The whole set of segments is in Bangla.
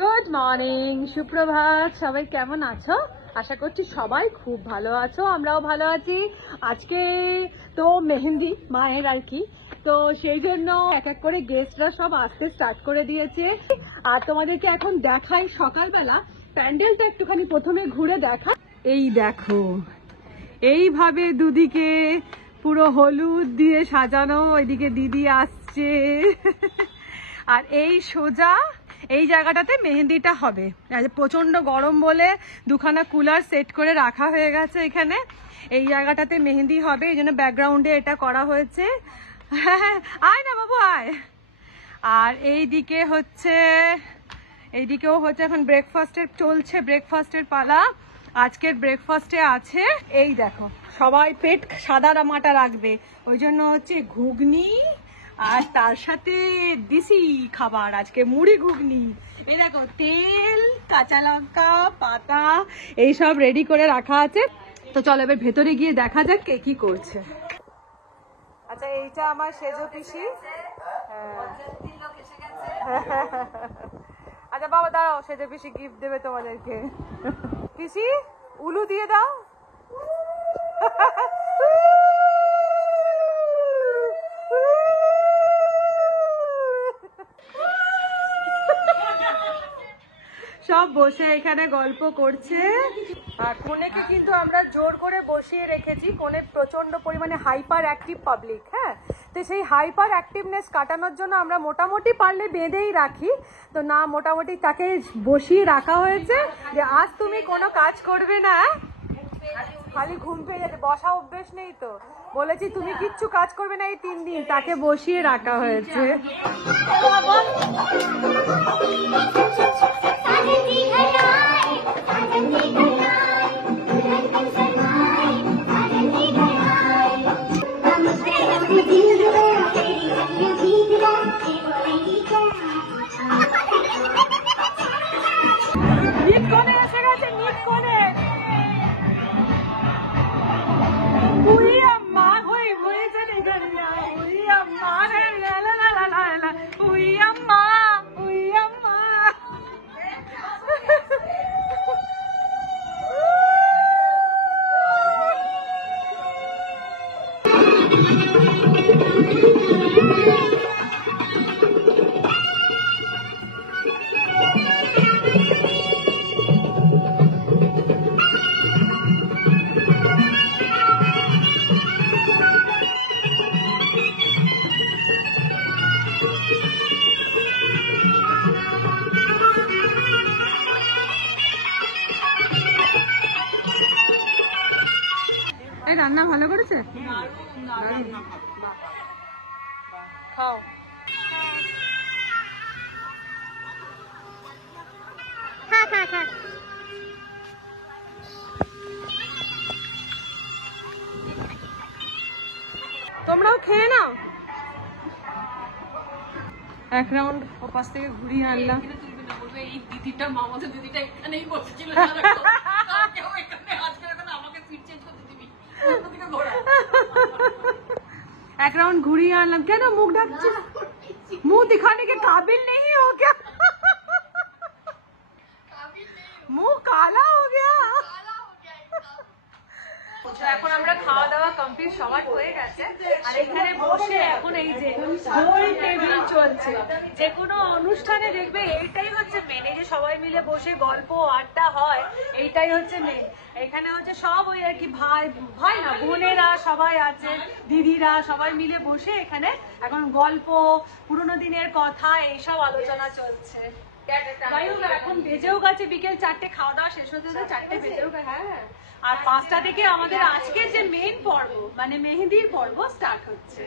গুড মর্নিং, সুপ্রভাত। সবাই কেমন আছো? আশা করছি সবাই খুব ভালো আছো, আমরাও ভালো আছি। আজকে তো মেহেন্দি মায়ের আর কি, তো সেই জন্য এক এক করে গেস্টরা সব আসতে স্টার্ট করে দিয়েছে। আর তোমাদেরকে এখন দেখাই সকালবেলা প্যান্ডেলটা একটুখানি প্রথমে ঘুরে দেখা। এই দেখো, এইভাবে দুদিকে পুরো হলুদ দিয়ে সাজানো, ওইদিকে দিদি আসছে। আর এই সোজা এই জায়গাটাতে মেহেন্দিটা হবে। প্রচন্ড গরম বলে দুখানা কুলার সেট করে রাখা হয়ে গেছে এখানে। এই জায়গাটাতে মেহেন্দি হবে, এই জন্য ব্যাকগ্রাউন্ডে এটা করা হয়েছে। আয় না বাবু আয়। আর এইদিকেও হচ্ছে এখন ব্রেকফাস্টের চলছে, ব্রেকফাস্টের পালা। আজকের ব্রেকফাস্টে আছে এই দেখো, সবাই পেট সাদা মাটা রাখবে, ওই জন্য হচ্ছে ঘুগনি, আর তার সাথে দেশি খাবার আজকে মুড়ি ঘুগনি। এই দেখো তেল, কাঁচা লঙ্কা, পাতা এইসব রেডি করে রাখা আছে। তো চলো এবার ভেতরে গিয়ে দেখা যাক কে কি করছে। আচ্ছা, এইটা আমার সেজো পিসি। আচ্ছা বাবা দাঁড়াও, সেজো পিসি গিফট দেবে তোমাদেরকে। পিসি উলু দিয়ে দাও। সব বসে এখানে গল্প করছে। আর কোনেকে কিন্তু আমরা জোর করে বসিয়ে রেখেছি। কোনে প্রচন্ড পরিমাণে হাইপার অ্যাক্টিভ পাবলিক, হ্যাঁ, তো সেই হাইপার অ্যাক্টিভনেস কাটানোর জন্য আমরা মোটামুটি পারলে বেঁধেই রাখি। তো না, মোটামুটি তাকে বসিয়ে রাখা হয়েছে যে আজ তুমি কোনো কাজ করবে না, খালি ঘুম পেয়ে যাচ্ছে, বসা অভ্যেস নেই। তো বলেছি তুমি কিচ্ছু কাজ করবে না এই 3 দিন, তাকে বসিয়ে রাখা হয়েছে। রান্না ভালো করেছে, খাও। তোমরাও খেয়ে নাও। এক রাউন্ড ওপাশ থেকে ঘুরিয়ে আনলাম। এই দিদিটা, মামাতো দিদিটা এখানেই বসেছিল। एक राउंड घूरिए आनलाम। क्या ना मुंह ढक, मुंह दिखाने के काबिल नहीं हो क्या? मुंह काला हो गया। এখন আমরা খাওয়া দাওয়া কমপ্লিট সবার হয়ে গেছে। আর এখানে বসে এখন এই যে গোল টেবিল চলছে। যে কোনো অনুষ্ঠানে দেখবে এইটাই হচ্ছে মেন, এই যে সবাই মিলে বসে গল্প আড্ডা হয়, এইটাই হচ্ছে মেন। এখানে হচ্ছে সব ওই আর কি ভাই না বোনেরা সবাই আছে, দিদিরা সবাই মিলে বসে এখানে এখন গল্প, পুরোনো দিনের কথা এইসব আলোচনা চলছে। যাই হোক, এখন বেজেও গেছে বিকেল 4টে, খাওয়া দাওয়া শেষ হতে 4টে বেজেও গেছে। হ্যাঁ, আর 5টা থেকে আমাদের আজকের যে মেইন পর্ব মানে মেহেন্দির পর্ব স্টার্ট হচ্ছে।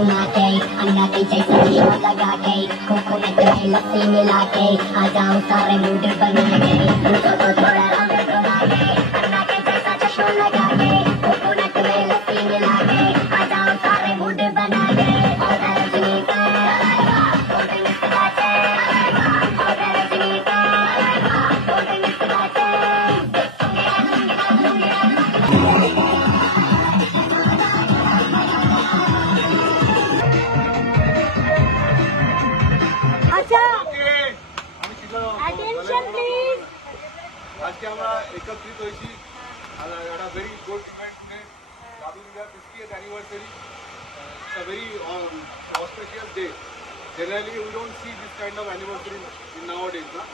घुमा के अंडा के जैसा घी लगा के कोकोनट में लस्सी मिला के आ जाओ सारे मूड बना के तुमको तो थोड़ा रंग बना के अंडा के जैसा चश्मा लगा के कोकोनट में लस्सी मिला के आ जाओ सारे मूड बना के और रजनी का আজকে আমরা একত্রিত হয়েছি একটা ভেরি গুড ইভেন্ট নিয়ে loving year 50th anniversary. It's a very auspicious day. Generally we don't see this kind of anniversary in nowadays, na?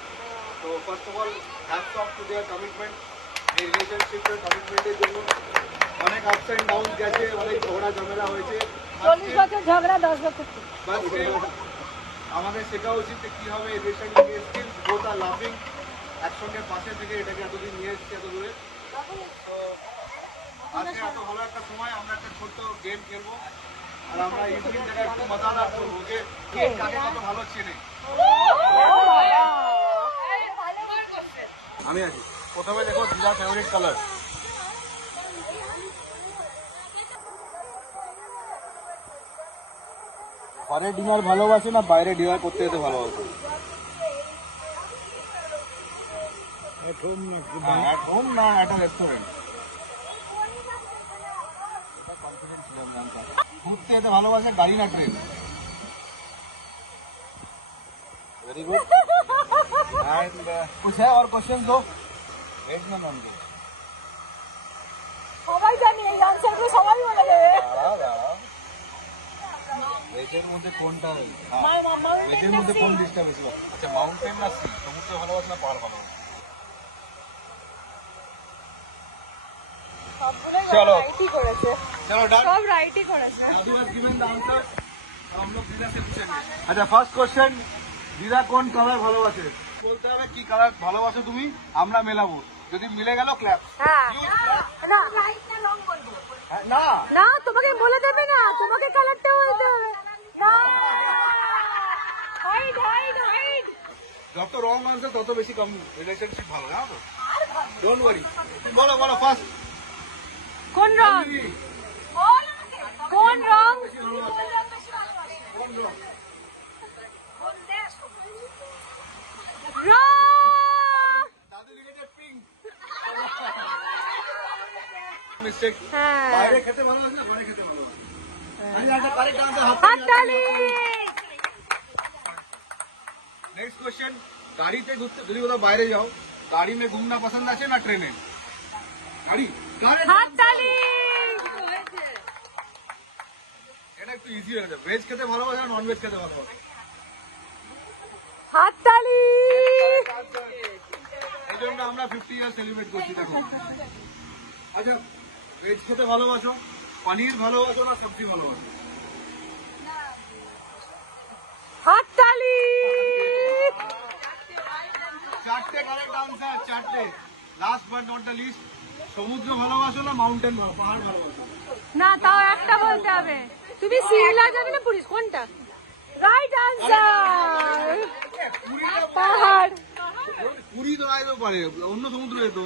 So first of all, hats off to their commitment. এই রিলেশনশিপের কমিটমেন্টের জন্য অনেক আপস এন্ড ডাউন গেছে, অনেক ঝগড়া ঝামেলা হয়েছে। 40 বছর ঝগড়া 10 বছর আমাদের শেখা উচিত কি হবে রিলেশনশিপ স্কিলস বোথ আর লাভিং একসঙ্গে পাশে থেকে এটাকে এতদিন নিয়ে এসেছি এত দূরে। তো আজকে এত ভালো একটা সময় আমরা একটা ছোট্ট গেম খেলবো আর আমরা ইভিনিং থেকে একটু মজাদার করবো যে কে কাকে কত ভালো চেনে। আমি আছি প্রথমে দেখো দিদা ফেভারিট কালার। ঘরে ডিনার ভালোবাসে না বাইরে ডিনার করতে যেতে ভালোবাসে? At home না at a restaurant? ঘুরতে যেতে ভালোবাসে গাড়ি না ট্রেন? Very good. And कुछ है और क्वेश्चन दो? वेज ना नॉन वेज? সবাই জানি এই আনসারগুলো সবাই বলে দেবে। ভেজের মধ্যে কোনটা? ভেজের মধ্যে কোন ডিশটা বেশি ভালো? আচ্ছা মাউন্টেন না সি? সমুদ্র ভালোবাসে না পাহাড় ভালোবাসে? চলো রাইটই করেছে, চলো ডান সব রাইটই করেছে। दादू has given the answer हम लोग दीदा से पूछेंगे अच्छा ফার্স্ট কোশ্চেন দীদা কোন কালার ভালোবাসে বলতে হবে কি কালার ভালোবাসো তুমি আমরা মেলাবো যদি মিলে গেল ক্ল্যাপ হ্যাঁ না না না তোমাকে বলে দেবে না, তোমাকে কালারটা বলতে হবে না। Hide hide hide. যত রং আনসার তত বেশি কম রিলেশনশিপ ভালো না তো ডোন্ট ওয়ারি বলো বলো ফার্স্ট কোন রং? কোন রং? দাদু লিখেছে পিঙ্ক মিস্টেক হ্যাঁ বাইরে খেতে ভালোবাসে না ঘরে খেতে ভালোবাসে আমি আগে কারেক্ট আনসার হাততালি। नेक्स्ट क्वेश्चन गाड़ी से घूमते যদি কোথাও বাইরে যাও गाड़ी में घूमना पसंद আছে না ট্রেনে গাড়ি হাততালি। এটা একটু ইজি হয়ে যাবে ভেজ খেতে ভালোবাসে না নন ভেজ খেতে ভালোবাসে হাততালি। এই জন্য আমরা 50 ইয়ার সেলিব্রেট করছি দেখো আচ্ছা ভেজ খেতে ভালোবাসো পনির ভালোবাসো না সবজি ভালোবাসো হাততালি। চারটে কারেক্ট আনসার চারটে last but not the least সমুদ্র ভালোবাসো না মাউন্টেন পাহাড় ভালোবাসো না তাও একটা বলতে হবে। তুমি সিমলা যাবে না পুরী, কোনটা? রাইট আনসার পাহাড়। পুরী তো আইতে পারে অন্য সমুদ্র যেত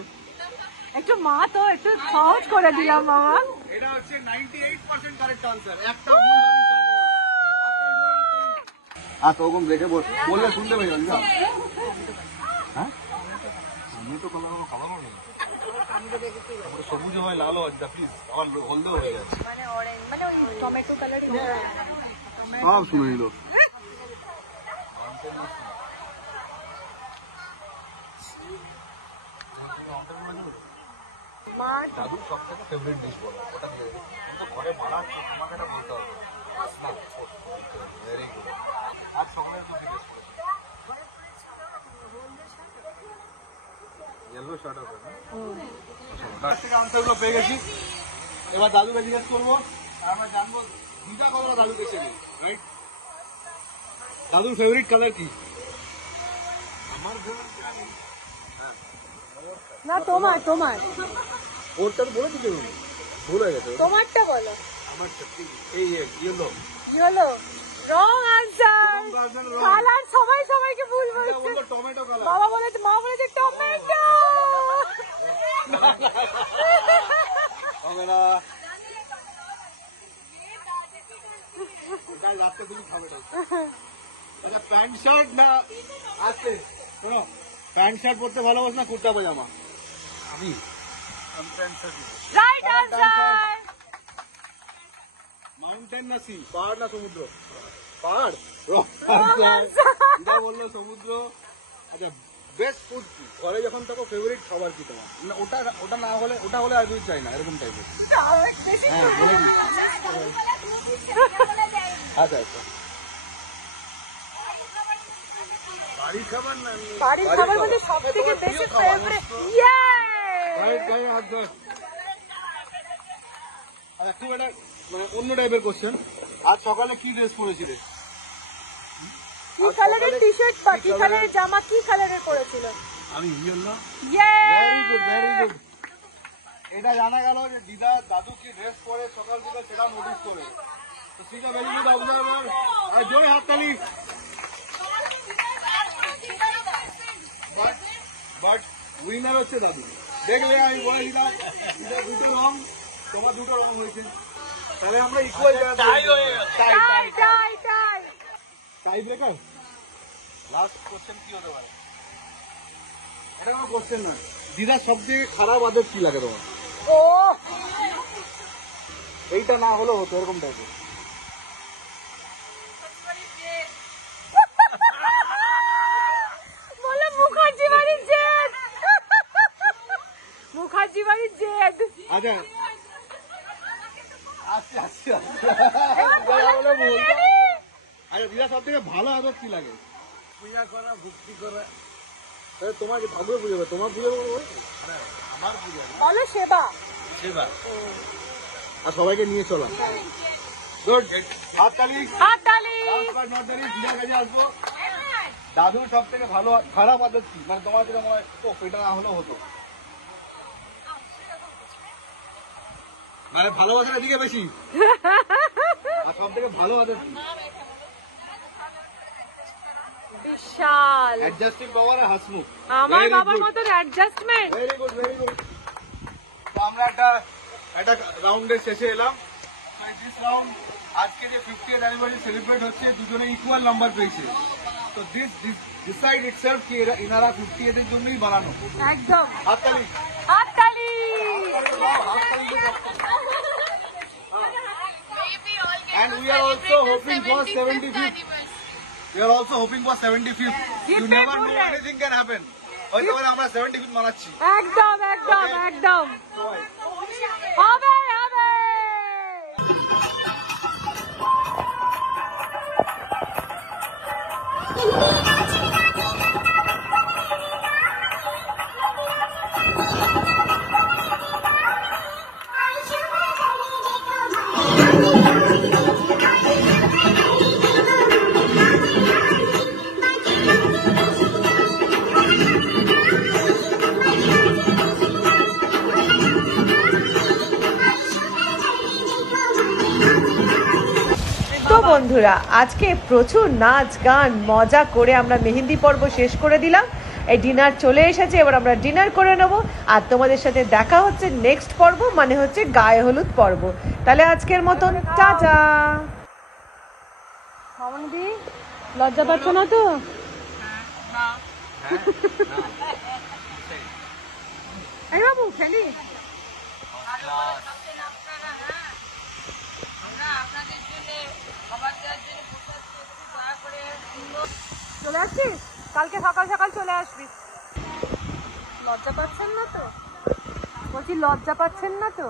একটু মা তো একটু সহজ করে দিলাম বাবা। এটা হচ্ছে 98% কারেক্ট আনসার একটা ভুল আমি সব আর তখন দেখে বললে শুনতে পাই না হ্যাঁ আমি তো কোনো খাবার নেই আমরা সবুজ হয় লাল হয় প্লিজ আমার হলদে হয়ে যাচ্ছে মানে অরেঞ্জ মানে ওই টমেটো কালারই। সব শুনে নিল মা দাদুর সব থেকে ফেভারিট ডিশ বলো ওটা দিয়ে ওটা ঘরে বানাচ্ছো তোমাকে এটা বলতে হবে ভেরি গুড আর সকলের তো জিজ্ঞেস ইয়েলো শার্ট হবে না থেকে আনসারগুলো পেয়ে গেছি এবার দাদুকে জিজ্ঞেস করবো আর আমরা জানবো দিদা কতটা দাদুকে চেনে রাইট দাদুর ফেভারিট কালার কি আমার ফেভারিট না তোমার তোমার ওরটা তো বলে দিতে ভুল হয়ে গেছে তোমারটা বলো। আমার এই yellow yellow wrong answer. Colour সবাই সবাইকে ভুল বলছে। বলতো টমেটো কালার বাবা বলেছে, মা বলেছে টমেটো। হবে না ওটাই রাতে তুমি খাবে না আচ্ছা প্যান্ট শার্ট না আসতে শোনো প্যান্ট শার্ট পরতে ভালোবাস না কুর্তা পাজামা আমি pant shirt right answer mountain না সি পাহাড় না সমুদ্র পাহাড় বললো সমুদ্র আচ্ছা বেস্ট ফুড কি ঘরে যখন থাকো ফেভারিট খাবার কি তোমার মানে ওটা ওটা না হলে ওটা হলে আর কিছু চাই না এরকম টাইপের হ্যাঁ বলে দিচ্ছি আচ্ছা আচ্ছা বাড়ির খাবার না বাড়ির খাবার মধ্যে সব থেকে বেশি ফেভারিট খুব একটা মানে অন্য টাইপের কোশ্চেন আজ সকালে কি ড্রেস পরেছিলে কি কালারের টি শার্ট বা কি কালারের জামা কি কালারের পরেছিল? আমি ইয়েলো ইয়ে ভেরি গুড ভেরি গুড এটা জানা গেল যে দিদা দাদু কি ড্রেস পরে সকাল থেকে সেটা নোটিস করে তো ঠিক আছে ভেরি গুড অবজারভার আর জোরে হাততালি বাট উইনার হচ্ছে দাদু দেখলে আমি বলেছিলাম দুটো রং তোমার দুটো রং হয়েছে তাহলে আমরা ইকুয়াল টাই টাই টাই টাই ব্রেকার লাস্ট কোশ্চেন কি হতে পারে এটা কোনো কোশ্চেন না দিদার সব থেকে খারাপ আদত কি লাগে তোমার ও এইটা না হলেও হতো এরকম টাইপের বলে মুখার্জি বাড়ির জেদ। মুখার্জি বাড়ির জেদ। আচ্ছা আচ্ছা আচ্ছা আচ্ছা দিদা সব থেকে ভালো আদত কি লাগে পূজা করা ভক্তি করা তোমার ঠাকুর পুজো হবে, তোমার পুজো করবো, আমার পুজো বলো সেবা। সেবা, আর সবাইকে নিয়ে চলা। গুড, হাততালি। হাততালি। কাছে আসবো। দাদুর সব থেকে ভালো খারাপ আদত কি, মানে তোমার যেটা মনে হয় এটা না হলেও হতো, মানে ভালোবাসার দিকে বেশি, আর সব থেকে ভালো আদত কি? বিশাল অ্যাডজাস্টিং বাবার হাসমুখ। আমার বাবার মতন adjustment. Very good, very good. তো আমরা একটা রাউন্ডের শেষে এলাম। তো দিস রাউন্ড আজকে যে 50th অ্যানিভার্সারি সেলিব্রেট হচ্ছে, দুজনে ইকুয়াল নাম্বার পেয়েছে। তো ডিসাইড ইটসেলফ কি এনারা 50th এর জন্যই বানানো। একদম। হাততালি। হাততালি। And we are also hoping for 75th. We are also hoping for 75th. You never know, anything can happen. হয়তো আমরা 75th মানাচ্ছি। একদম একদম একদম হবে হবে। তো বন্ধুরা, আজকে প্রচুর নাচ গান মজা করে আমরা মেহেন্দি পর্ব শেষ করে দিলাম। এই ডিনার চলে এসেছে, এবার আমরা ডিনার করে নেব। আর তোমাদের সাথে দেখা হচ্ছে নেক্সট পর্ব, মানে হচ্ছে গায়ে হলুদ পর্ব। তাহলে আজকের মতন টাটা। মামনদি, লজ্জা পাচ্ছ না তো? এই বাবু খেলি চলে আসছিস, কালকে সকাল সকাল চলে আসবি। লজ্জা পাচ্ছেন না তো? বলছি লজ্জা পাচ্ছেন না তো?